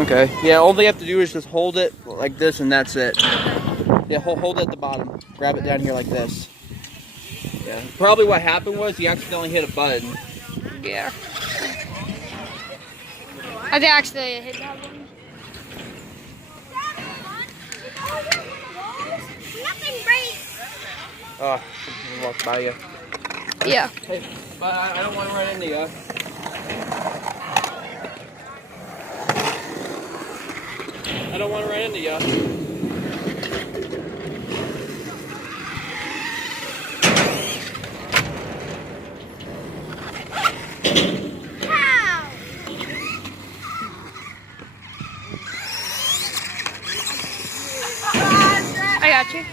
Okay. Yeah, all they have to do is just hold it like this and that's it. Yeah, hold it at the bottom. Grab it down here like this. Yeah. Probably what happened was you accidentally hit a button. Yeah. I think actually hit that one. Nothing breaks. Oh, I walked by you. Yeah. Hey, but I don't want to run into you. I don't want to run into you. I got you.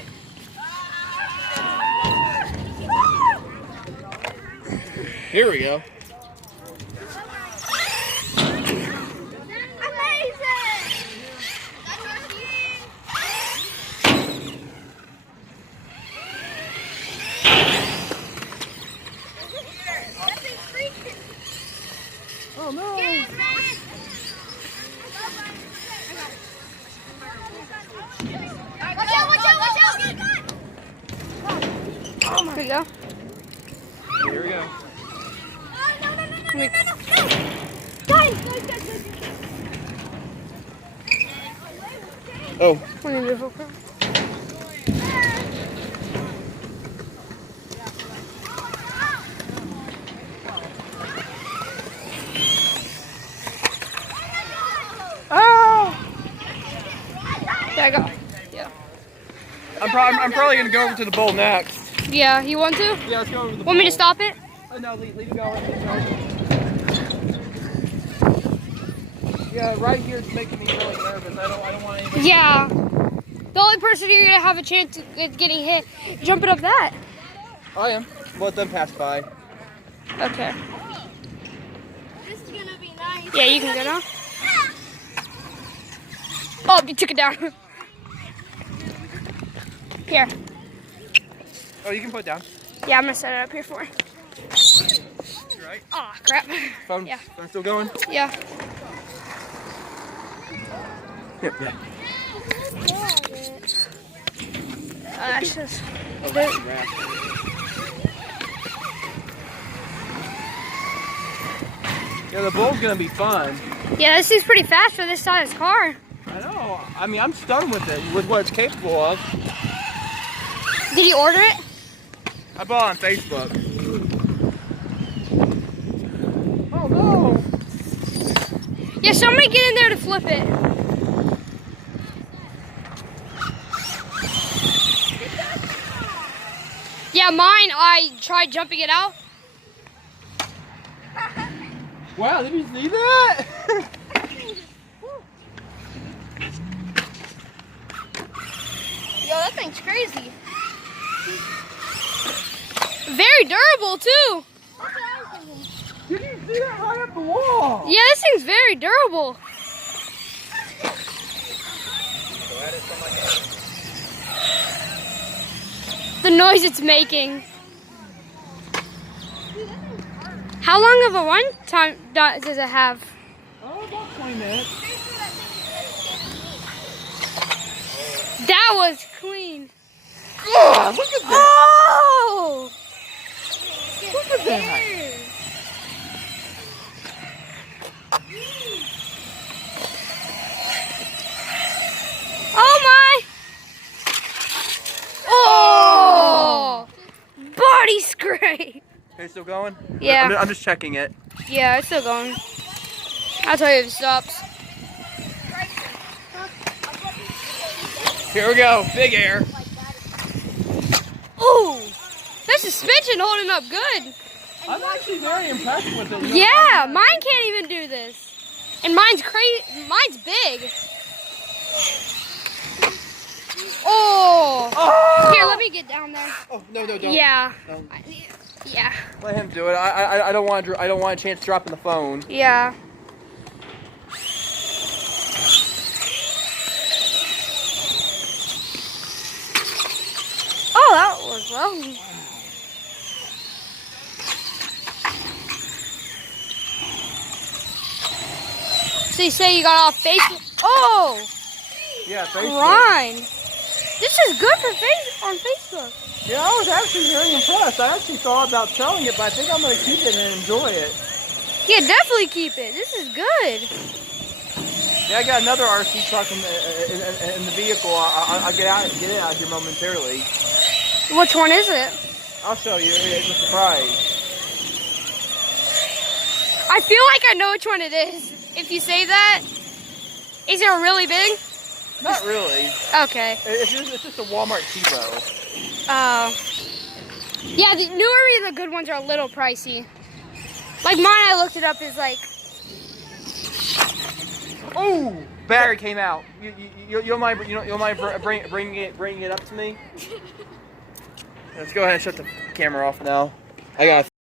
Here we go. Oh no! Watch out, watch out, watch out! Here we go. Here we go. Oh. Let me move over. Oh! There I go. Yeah. I'm probably gonna go over to the bowl next. Yeah, you want to? Yeah, let's go over to the bowl. Want me to stop it? Oh, no, leave it going. Yeah, right here it's making me really nervous. I don't want anything. Yeah. The only person you're gonna have a chance of getting hit, jumping up that. I am. Let them pass by. Okay. This is gonna be nice. Yeah, you can go now. Oh, you took it down. Here. Oh, you can put it down. Yeah, I'm gonna set it up here for you. You're right. Oh, crap. Phone, Yeah. phone still going? Yeah. Yep, yeah. That's just. Yeah, the bowl's gonna be fun. Yeah, this thing's pretty fast for this size car. I know. I mean, I'm stunned with it, with what it's capable of. Did you order it? I bought it on Facebook. Oh no! Yeah, somebody get in there to flip it. Yeah, mine, I tried jumping it out. Wow, did you see that? Yo, that thing's crazy. Very durable, too. Did you see that right up the wall? Yeah, this thing's very durable. The noise it's making. How long of a run time does it have? Oh, about 20 minutes. That was clean. Oh, look at that! Oh! Look at that! Oh my! Oh! Body scrape! Okay, still going? Yeah. I'm just checking it. Yeah, it's still going. I'll tell you if it stops. Here we go, big air. Ooh! That suspension holding up good. I'm actually very impressed with it. Yeah, mine can't even do this. And mine's crazy. Mine's big. Oh! Oh! Here, let me get down there. Oh, no, don't. Yeah. No. Yeah. Let him do it. I don't want a chance dropping the phone. Yeah. Oh, that was well. So they say you got off Facebook. Oh, Yeah, Facebook. grind. This is good for on Facebook. Yeah, I was actually very impressed. I actually thought about selling it, but I think I'm going to keep it and enjoy it. Yeah, definitely keep it. This is good. Yeah, I got another RC truck in the vehicle. I'll get it out here momentarily. Which one is it? I'll show you. It's a surprise. I feel like I know which one it is. If you say that, is it really big? Not really. Okay. It's just a Walmart cheapo. Oh. Yeah, the newer, the good ones are a little pricey. Like mine, I looked it up, is like. Oh, battery came out. You'll mind bringing it up to me? Let's go ahead and shut the camera off now. I got.